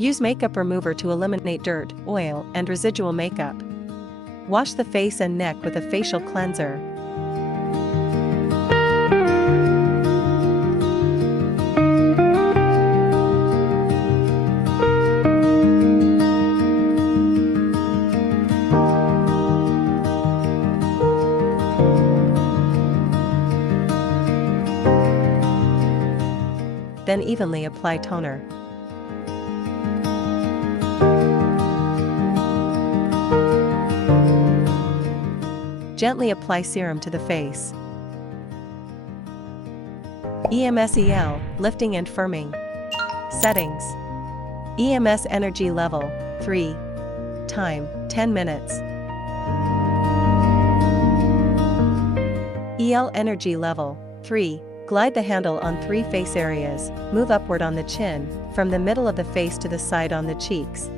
Use makeup remover to eliminate dirt, oil, and residual makeup. Wash the face and neck with a facial cleanser. Then evenly apply toner. Gently apply serum to the face. EMSEL, lifting and firming. Settings. EMS energy level, 3. Time, 10 minutes. EL energy level, 3. Glide the handle on 3 face areas, move upward on the chin, from the middle of the face to the side on the cheeks.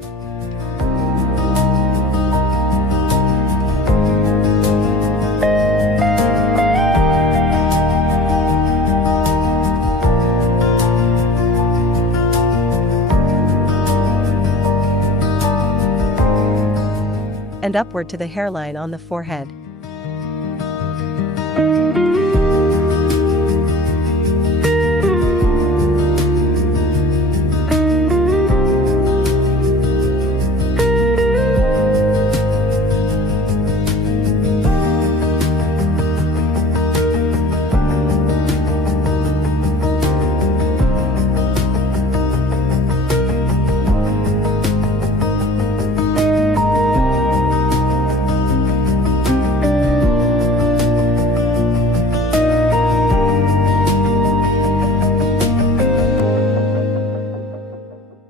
And upward to the hairline on the forehead.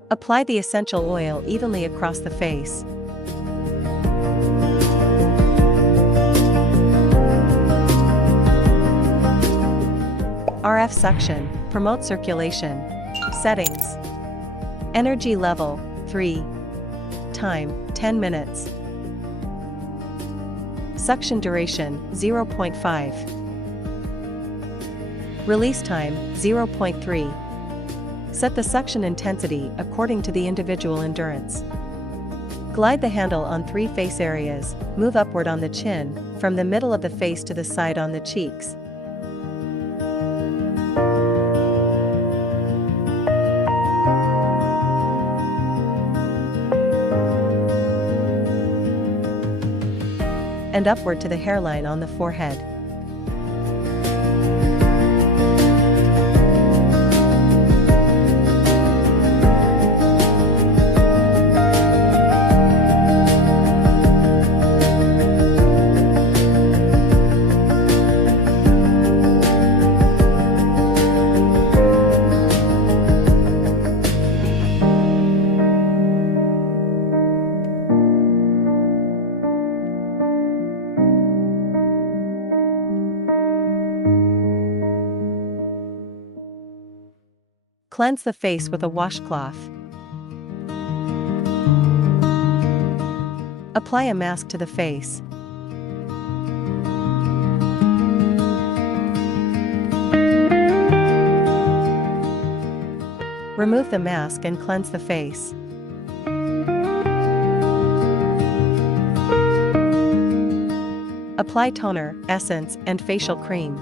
Apply the essential oil evenly across the face. RF suction, promote circulation. Settings. Energy level, 3. Time, 10 minutes. Suction duration, 0.5. Release time, 0.3. Set the suction intensity according to the individual endurance. Glide the handle on 3 face areas, move upward on the chin, from the middle of the face to the side on the cheeks. And upward to the hairline on the forehead. Cleanse the face with a washcloth. Apply a mask to the face. Remove the mask and cleanse the face. Apply toner, essence, and facial cream.